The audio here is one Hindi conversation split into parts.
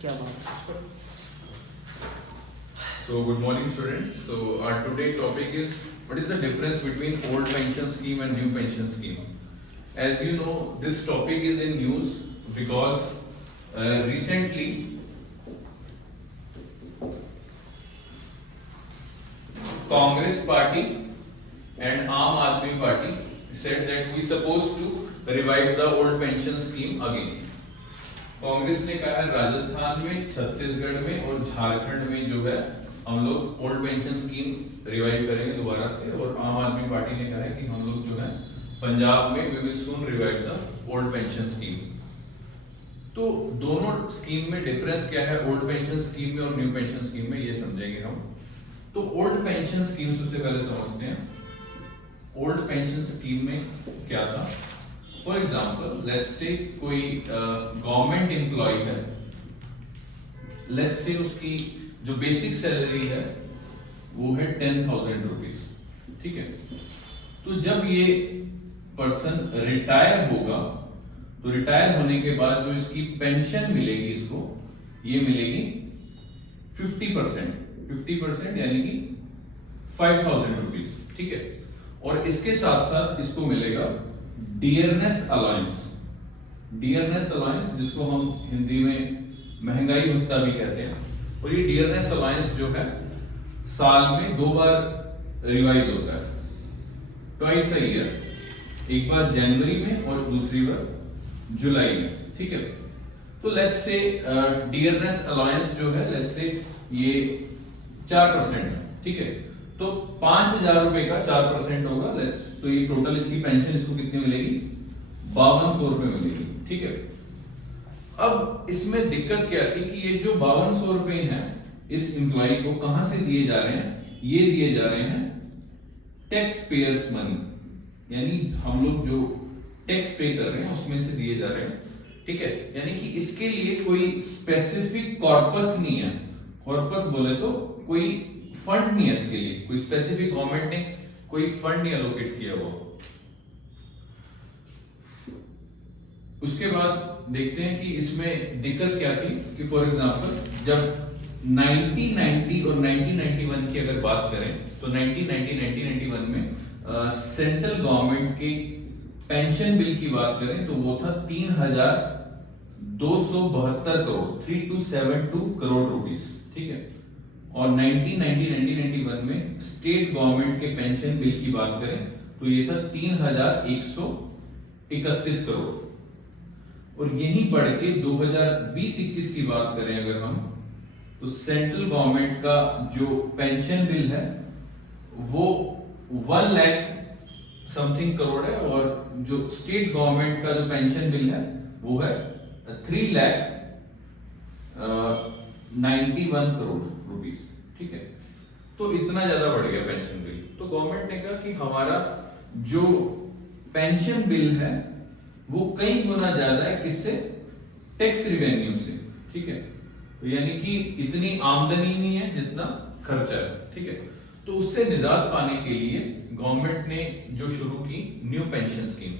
क्या बात है। So good morning students. So our today topic is what is the difference between old pension scheme and new pension scheme. As you know, this topic is in news because recently Congress party and Aam Aadmi party said that we supposed to revive the old pension scheme again. Congress ने कहा है राजस्थान में, छत्तीसगढ़ में और झारखंड में जो है हम लोग ओल्ड पेंशन स्कीम रिवाइव करेंगे दोबारा से, और आम आदमी पार्टी ने कहा है कि हम लोग जो है पंजाब में we will soon revive the old pension scheme. तो दोनों स्कीम में डिफरेंस क्या है, ओल्ड पेंशन स्कीम में और न्यू पेंशन स्कीम में, ये समझेंगे हम। तो ओल्ड पेंशन स्कीम सबसे पहले समझते हैं। ओल्ड पेंशन स्कीम में क्या था। फॉर एग्जाम्पल लेट्स से कोई गवर्नमेंट एम्प्लॉय है, लेट्स से उसकी जो बेसिक सैलरी है वो है 10,000 रुपीज, ठीक है। तो जब ये पर्सन रिटायर होगा तो रिटायर होने के बाद जो इसकी पेंशन मिलेगी इसको, ये मिलेगी 50% यानी कि 5,000 रुपीज, ठीक है। और इसके साथ साथ इसको मिलेगा डियरनेस अलाउंस। डियरनेस अलाउंस जिसको हम हिंदी में महंगाई भत्ता भी कहते हैं। और ये डियरनेस अलाउंस जो है साल में 2 बार रिवाइज होता है, ट्वाइस अ ईयर, एक बार जनवरी में और दूसरी बार जुलाई में, ठीक है। तो लेट्स से डियरनेस अलाउंस जो है लेट्स से ये 4% है, ठीक है। तो 5,000 रुपए का 4% होगा लेट्स, तो ये टोटल इसकी पेंशन इसको कितनी मिलेगी, 5200 रुपए मिलेगी, ठीक है। अब इसमें दिक्कत क्या थी कि ये जो 5200 रुपए हैं इस एम्प्लॉय को कहां से दिए जा रहे हैं, ये दिए जा रहे हैं टैक्स पेयर्स मनी, यानी हम लोग जो टैक्स पे कर रहे हैं उसमें से दिए जा रहे हैं, ठीक है। यानी कि इसके लिए कोई स्पेसिफिक कॉर्पस नहीं है। कॉर्पस बोले तो कोई फंड नहीं है इसके लिए, कोई स्पेसिफिक गवर्नमेंट ने कोई फंड नहीं एलोकेट किया हुआ। उसके बाद देखते हैं कि इसमें दिक्कत क्या थी कि फॉर एग्जांपल जब 1990 और 1991 की अगर बात करें तो 1991 में सेंट्रल गवर्नमेंट के पेंशन बिल की बात करें तो वो था 3,272 करोड़, 3272 करोड़ रुपीस, ठीक है। और 1991 में स्टेट गवर्नमेंट के पेंशन बिल की बात करें तो ये था 3,131 करोड़। और यहीं बढ़ के 2020-21 की बात करें अगर हम, तो सेंट्रल गवर्नमेंट का जो पेंशन बिल है वो 1 लाख समथिंग करोड़ है, और जो स्टेट गवर्नमेंट का जो पेंशन बिल है वो है 3,91 करोड़ रुपीस, ठीक है। तो इतना ज्यादा बढ़ गया पेंशन बिल। तो गवर्नमेंट ने कहा कि हमारा जो पेंशन बिल है वो कई गुना ज्यादा है किससे, टैक्स रिवेन्यू से, ठीक है। तो यानी कि इतनी आमदनी नहीं है जितना खर्चा है, ठीक है। तो उससे निजात पाने के लिए गवर्नमेंट ने जो शुरू की न्यू पेंशन स्कीम।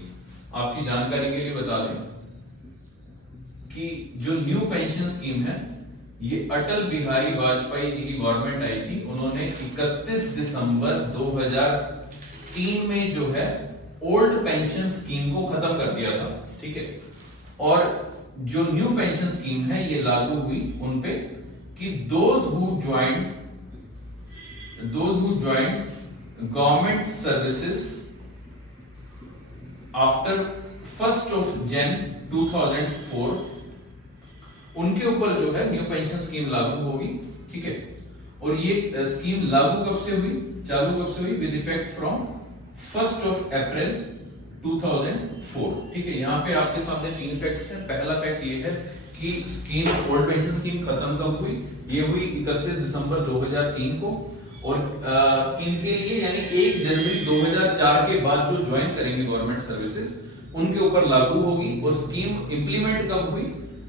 आपकी जानकारी के लिए बता दें कि जो न्यू पेंशन स्कीम है ये अटल बिहारी वाजपेयी जी की गवर्नमेंट आई थी। उन्होंने 31 दिसंबर 2003 में जो है ओल्ड पेंशन स्कीम को खत्म कर दिया था, ठीक है। और जो न्यू पेंशन स्कीम है ये लागू हुई उन पे कि those who joined government services after 1st of Jan 2004 उनके ऊपर जो है न्यू पेंशन स्कीम लागू होगी, ठीक है। और ये स्कीम लागू कब से हुई, चालू कब से हुई, with effect from 1st of April 2004, ठीक है। यहाँ पे आपके सामने 3 फैक्ट्स हैं। पहला फैक्ट ये है कि स्कीम ओल्ड पेंशन स्कीम खत्म कब हुई, ये हुई 31 दिसंबर 2003 को। और किनके लिए, यानी 1 जनवरी 2004 के बाद जो ज्वाइन करेंगे गवर्नमेंट सर्विसेज उनके ऊपर लागू होगी। और स्कीम इंप्लीमेंट कब हुई,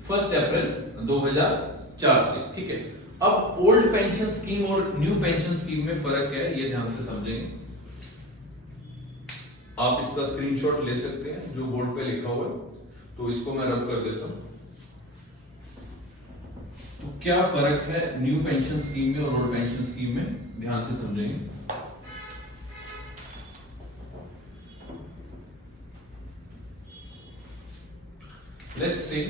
1 अप्रैल 2004 से, ठीक है। अब ओल्ड पेंशन स्कीम और न्यू पेंशन स्कीम में फर्क क्या है ये ध्यान से समझेंगे। आप इसका स्क्रीनशॉट ले सकते हैं जो बोर्ड पे लिखा हुआ है, तो इसको मैं रब कर देता हूं। क्या फर्क है न्यू पेंशन स्कीम में और ओल्ड पेंशन स्कीम में, ध्यान से समझेंगे। लेट्स से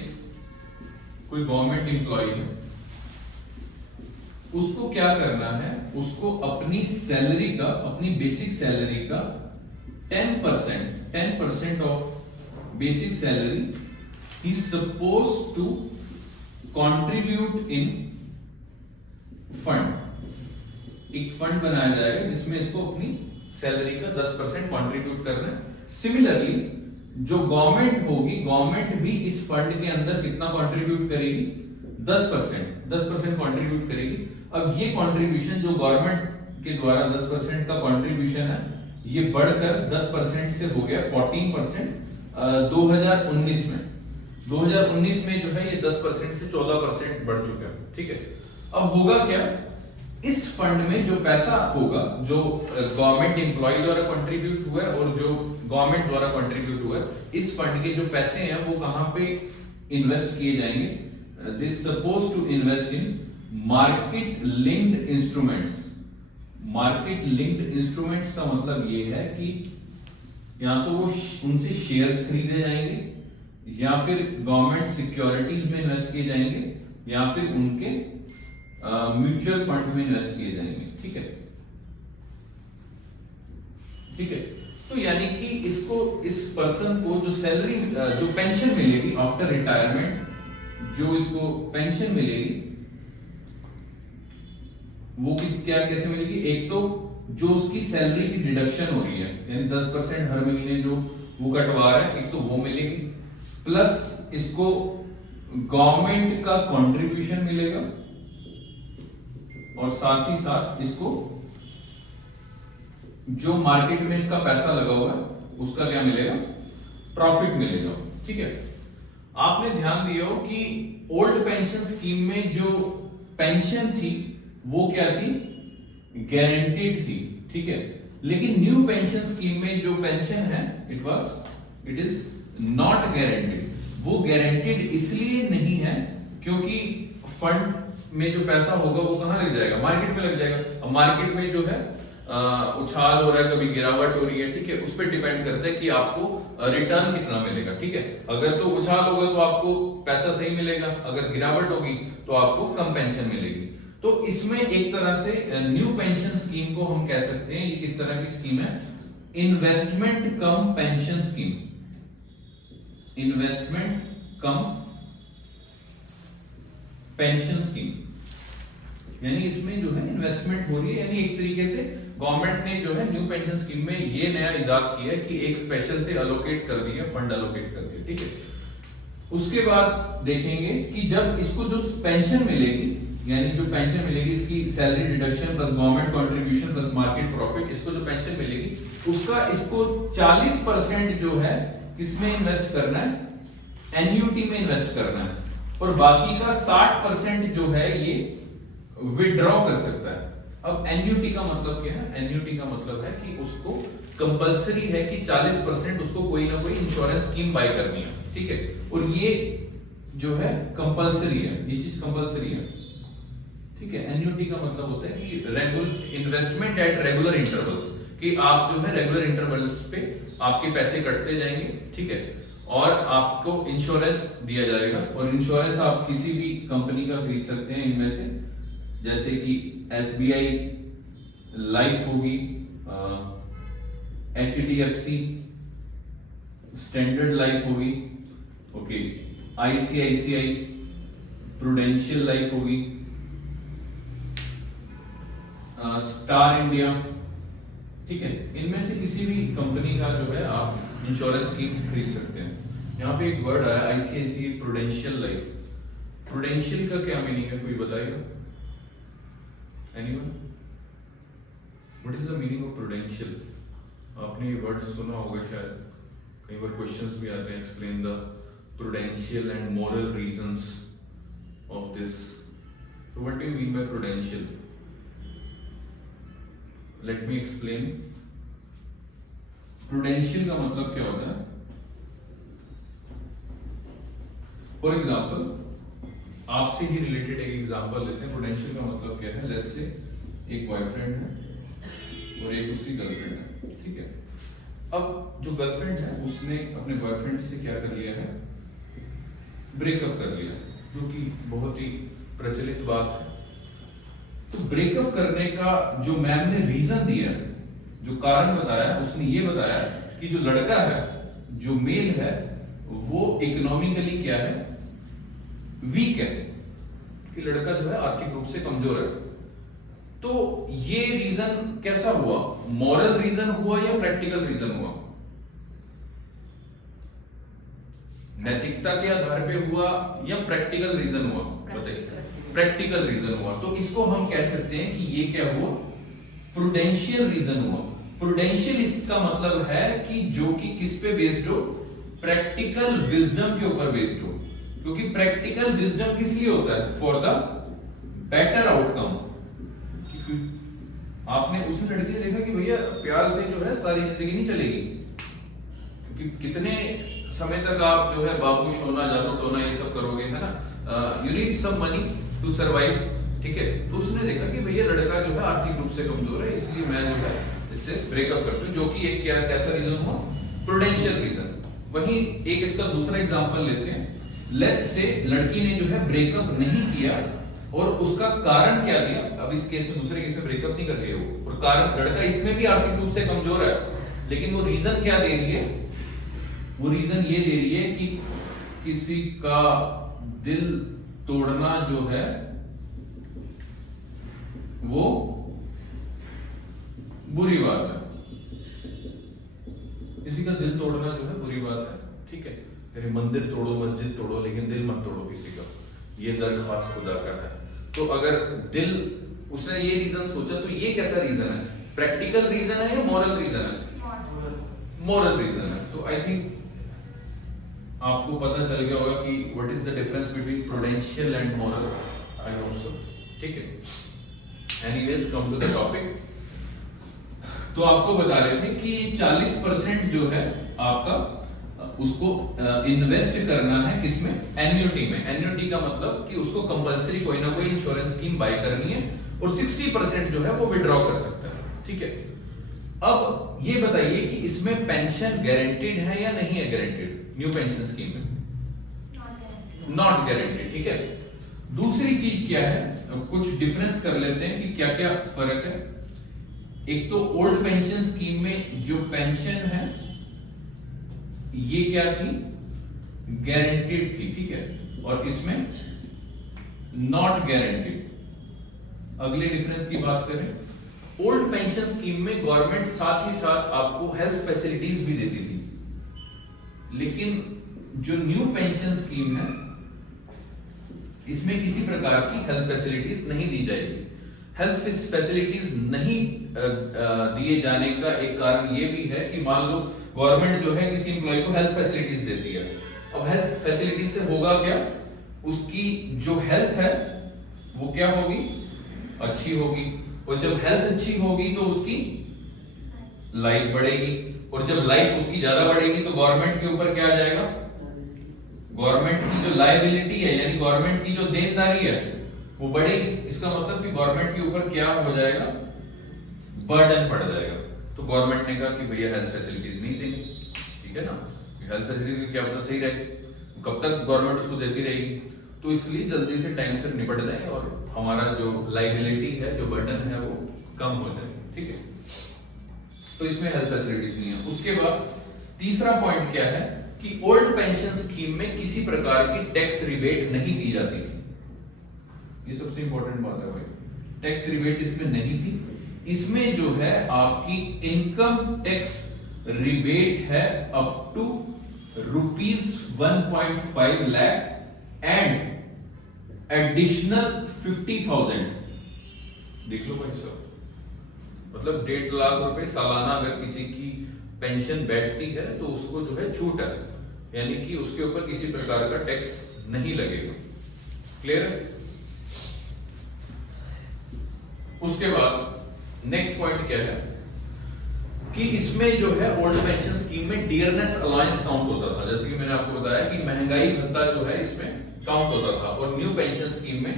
कोई गवर्नमेंट एम्प्लॉय है, उसको क्या करना है, उसको अपनी सैलरी का, अपनी बेसिक सैलरी का 10% ऑफ बेसिक सैलरी ही suppose to contribute in fund. एक फंड बनाया जाएगा जिसमें इसको अपनी सैलरी का 10% कंट्रीब्यूट करना है। सिमिलरली जो गवर्नमेंट होगी, गवर्नमेंट भी इस फंड के अंदर कितना कंट्रीब्यूट करेगी, 10% कंट्रीब्यूट करेगी। अब ये कंट्रीब्यूशन जो गवर्नमेंट के द्वारा 10% का कंट्रीब्यूशन है, ये बढ़कर 10% से हो गया 14% 2019 में। 2019 में जो है ये 10% से 14% बढ़ चुका है, ठीक है। अब होगा क्या, इस फंड में जो पैसा होगा, जो गवर्नमेंट एम्प्लॉय द्वारा कंट्रीब्यूट हुआ है और जो गवर्नमेंट द्वारा कंट्रीब्यूट हुआ है, इस फंड के जो पैसे हैं वो कहां पे इन्वेस्ट किए जाएंगे, this suppose to invest in market linked instruments. Market linked instruments का मतलब ये है कि या तो वो उनसे शेयर्स खरीदे जाएंगे, या फिर गवर्नमेंट सिक्योरिटीज में इन्वेस्ट किए जाएंगे, या फिर उनके म्यूचुअल फंड्स में इन्वेस्ट किए जाएंगे, ठीक है, ठीक है। तो यानी कि इसको, इस पर्सन को जो सैलरी, जो पेंशन मिलेगी आफ्टर रिटायरमेंट, जो इसको पेंशन मिलेगी वो क्या, कैसे मिलेगी, एक तो जो उसकी सैलरी की डिडक्शन हो रही है, यानी 10% हर महीने जो वो कटवा रहा है, एक तो वो मिलेगी, प्लस इसको गवर्नमेंट का कंट्रीब्यूशन मिलेगा, और साथ ही साथ इसको जो मार्केट में इसका पैसा लगा हुआ है उसका क्या मिलेगा, प्रॉफिट मिलेगा, ठीक है। आपने ध्यान दिया हो कि ओल्ड पेंशन स्कीम में जो पेंशन थी वो क्या थी, गारंटीड थी, ठीक है। लेकिन न्यू पेंशन स्कीम में जो पेंशन है, इट इज नॉट गारंटीड। वो गारंटीड इसलिए नहीं है क्योंकि फंड में जो पैसा होगा वो कहां लग जाएगा, मार्केट में लग जाएगा। अब मार्केट में जो है उछाल हो रहा है, कभी गिरावट हो रही है, ठीक है, उस पर डिपेंड करता है कि आपको रिटर्न कितना मिलेगा, ठीक है। अगर तो उछाल होगा तो आपको पैसा सही मिलेगा, अगर गिरावट होगी तो आपको कम पेंशन मिलेगी। तो इसमें एक तरह से न्यू पेंशन स्कीम को हम कह सकते हैं, ये किस तरह की स्कीम है, इन्वेस्टमेंट कम पेंशन स्कीम। इन्वेस्टमेंट कम पेंशन स्कीम, यानी इसमें जो है इन्वेस्टमेंट हो रही है, यानी एक तरीके से गवर्नमेंट ने जो है न्यू पेंशन स्कीम में ये नया इजाद किया है कि एक स्पेशल से अलोकेट कर दिया, फंड अलोकेट कर दिया, ठीक है। उसके बाद देखेंगे कि जब इसको जो पेंशन मिलेगी, यानी जो पेंशन मिलेगी, इसकी salary deduction plus government contribution plus market profit, इसको जो पेंशन मिलेगी उसका इसको 40% जो है किसमें इन्वेस्ट करना है, एन्युटी में इन्वेस्ट करना है, और बाकी का 60% जो है ये विड्रॉ कर सकता है। अब एन्युटी का मतलब क्या है, एन्युटी का मतलब है कि उसको कंपलसरी है कि 40% उसको कोई ना कोई इंश्योरेंस स्कीम बाय करनी है, ठीक है, और ये जो है कंपलसरी है, ये चीज कंपलसरी है, ठीक है। एन्युटी का मतलब होता है कि regular investment at regular intervals, कि आप जो है रेगुलर इंटरवल्स पे आपके पैसे कटते जाएंगे, ठीक है, और आपको इंश्योरेंस दिया जाएगा, और इंश्योरेंस आप किसी भी कंपनी का खरीद सकते हैं इनमें से, जैसे कि SBI लाइफ होगी, HDFC स्टैंडर्ड लाइफ होगी, ओके, ICICI प्रूडेंशियल लाइफ होगी, स्टार इंडिया, ठीक है। इनमें से किसी भी कंपनी का जो है आप इंश्योरेंस स्कीम खरीद सकते हैं। यहाँ पे एक वर्ड आया ICICI प्रूडेंशियल लाइफ, प्रूडेंशियल का क्या मीनिंग है, कोई बताएगा, anyone, what is the meaning of prudential? आपने ये वर्ड सुना होगा शायद, कई बार क्वेश्चंस भी आते हैं, explain the prudential and moral reasons of this. So what do you mean by prudential? Let me explain. Prudential का मतलब क्या होता है, फॉर एग्जाम्पल आपसे ही रिलेटेड एक एग्जांपल लेते हैं। प्रूडेंशियल का मतलब क्या है, लेट्स से एक बॉयफ्रेंड है और एक उसकी गर्लफ्रेंड है, ठीक है। अब जो गर्लफ्रेंड है उसने अपने बॉयफ्रेंड से क्या कर लिया है, ब्रेकअप कर लिया, जो कि बहुत ही प्रचलित बात है। तो ब्रेकअप करने का जो मैम ने रीजन दिया, जो कारण बताया, उसने ये बताया कि जो लड़का है, जो मेल है, वो इकोनॉमिकली क्या है, वीक है, कि लड़का जो है आर्थिक रूप से कमजोर है। तो ये रीजन कैसा हुआ, मॉरल रीजन हुआ या प्रैक्टिकल रीजन हुआ? नैतिकता के आधार पे हुआ या प्रैक्टिकल रीजन हुआ? बताइए। प्रैक्टिकल रीजन हुआ। तो इसको हम कह सकते हैं कि ये क्या हुआ, प्रूडेंशियल रीजन हुआ। प्रूडेंशियल इसका मतलब है कि जो कि किस पे बेस्ड हो, प्रैक्टिकल विजडम के ऊपर बेस्ड हो। क्योंकि प्रैक्टिकल विजडम किस लिए होता है, फॉर द बेटर आउटकम। आपने उसमें लड़की ने देखा कि भैया प्यार से जो है सारी जिंदगी नहीं चलेगी, क्योंकि कितने समय तक आप जो है बाबूश होना, जादू टोना ये सब करोगे, है ना, you need some money to survive, ठीक है। तो उसने देखा कि भैया लड़का जो है आर्थिक रूप से कमजोर है, इसलिए मैं जो है इससे ब्रेकअप करती हूँ, जो कि एक क्या कैसा रीजन हुआ, प्रूडेंशियल रीजन। वहीं एक इसका दूसरा एग्जांपल लेते हैं। लेट्स से लड़की ने जो है ब्रेकअप नहीं किया और उसका कारण क्या दिया। अब इस केस में, दूसरे केस में ब्रेकअप नहीं कर रही है वो, और कारण लड़का इसमें भी आर्थिक रूप से कमजोर है, लेकिन वो रीजन क्या दे रही है, वो रीजन ये दे रही है कि किसी का दिल तोड़ना जो है वो बुरी बात है। किसी का दिल तोड़ना जो है बुरी बात है, ठीक है। तेरे मंदिर तोड़ो, मस्जिद तोड़ो, लेकिन दिल मत तोड़ो किसी का, ये दरखास्त खुदा का है। तो अगर दिल, उसने ये रीजन सोचा, तो ये कैसा रीजन है, प्रैक्टिकल रीजन है या मॉरल रीजन है? मॉरल रीजन है। तो आई थिंक आपको पता चल गया होगा कि what is the difference between prudential and moral, I hope so, ठीक है। Anyways, come to the topic. तो आपको बता रहे थे कि 40% जो है आपका उसको इन्वेस्ट करना है किसमें, एन्युटी में। एन्युटी का मतलब कि उसको कंपलसरी कोई ना कोई इंश्योरेंस स्कीम बाय करनी है, और 60% जो है वो विड्रॉ कर सकता है, ठीक है। अब ये बताइए कि इसमें पेंशन गारंटीड है या नहीं है गारंटीड, न्यू पेंशन स्कीम में? नॉट गारंटीड, ठीक है। दूसरी चीज क्या है, कुछ डिफरेंस कर लेते हैं कि क्या क्या फर्क है। एक तो ओल्ड पेंशन स्कीम में जो पेंशन है ये क्या थी, गारंटीड थी, ठीक है, और इसमें नॉट गारंटीड। अगले डिफरेंस की बात करें, ओल्ड पेंशन स्कीम में गवर्नमेंट साथ ही साथ आपको हेल्थ फैसिलिटीज भी देती थी, लेकिन जो न्यू पेंशन स्कीम है इसमें किसी प्रकार की हेल्थ फैसिलिटीज नहीं दी जाएगी। हेल्थ फैसिलिटीज नहीं दिए जाने का एक कारण ये भी है कि मान लो गवर्नमेंट जो है किसी एम्प्लॉय को हेल्थ फैसिलिटीज देती है, अब हेल्थ फैसिलिटीज से होगा क्या, उसकी जो हेल्थ है वो क्या होगी, अच्छी होगी, और जब हेल्थ अच्छी होगी तो उसकी लाइफ बढ़ेगी, और जब लाइफ उसकी ज्यादा बढ़ेगी तो गवर्नमेंट के ऊपर क्या आ जाएगा, गवर्नमेंट की जो लायबिलिटी है, यानी गवर्नमेंट की जो देनदारी है वो बढ़ेगी। इसका मतलब कि गवर्नमेंट के ऊपर क्या हो जाएगा, बर्डन पड़ जाएगा। तो गवर्नमेंट ने कहा कि भैया हेल्थ फैसिलिटीज नहीं देंगे, ठीक है ना, हेल्थ फैसिलिटी क्या पता सही रहे, कब तक गवर्नमेंट उसको देती रहेगी। तो इसलिए जल्दी से टाइम से निपट जाए और हमारा जो लायबिलिटी है, जो बर्डन है, वो कम हो जाए, ठीक है। तो इसमें हेल्थ फैसिलिटीज नहीं है। उसके बाद तीसरा पॉइंट क्या है कि ओल्ड पेंशन स्कीम में किसी प्रकार की टैक्स रिबेट नहीं दी जाती थी। ये सबसे इंपॉर्टेंट बात है भाई, टैक्स रिबेट इसमें नहीं थी। इसमें जो है आपकी इनकम टैक्स रिबेट है up to ₹1.5 lakh and additional 50,000। देख लो भाई साहब, मतलब 1.5 लाख रुपए सालाना अगर किसी की पेंशन बैठती है तो उसको जो है छूट है, यानी कि उसके ऊपर किसी प्रकार का टैक्स नहीं लगेगा। क्लियर है? उसके बाद नेक्स्ट पॉइंट क्या है कि इसमें जो है ओल्ड पेंशन स्कीम में डियरनेस अलाउंस काउंट होता था। जैसे कि मैंने आपको बताया कि महंगाई भत्ता जो है इसमें काउंट होता था, और न्यू पेंशन स्कीम में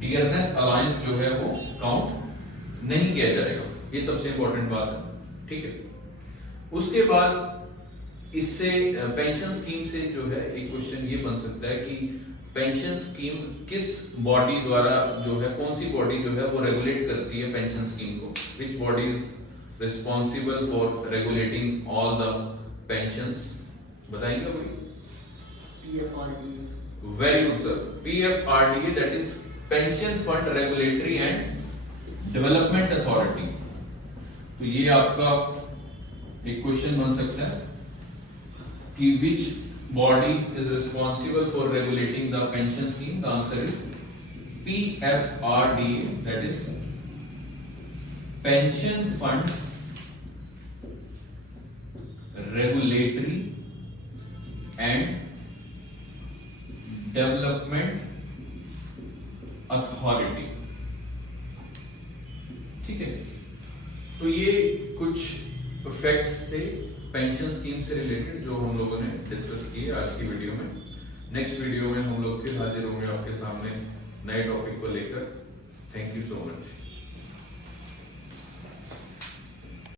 डियरनेस अलायंस जो है वो काउंट नहीं किया जाएगा। ये सबसे इंपॉर्टेंट बात है, ठीक है। उसके बाद इससे पेंशन स्कीम से जो है एक क्वेश्चन ये बन सकता है कि पेंशन स्कीम किस बॉडी द्वारा जो है, कौन सी बॉडी जो है वो रेगुलेट करती है पेंशन स्कीम को, which body is responsible for regulating all the pensions, बताएंगे कोई? PFRDA। Very good sir, PFRDA, that is pension fund regulatory and development authority. तो ये आपका एक क्वेश्चन बन सकता है कि विच body is responsible for regulating the pension scheme. The answer is PFRDA, that is Pension Fund Regulatory and Development Authority, ठीक है। तो ये कुछ फैक्ट्स थे पेंशन स्कीम से रिलेटेड जो हम लोगों ने डिस्कस किए आज की वीडियो में। नेक्स्ट वीडियो में हम लोग फिर हाजिर होंगे आपके सामने नए टॉपिक को लेकर। Thank you so much.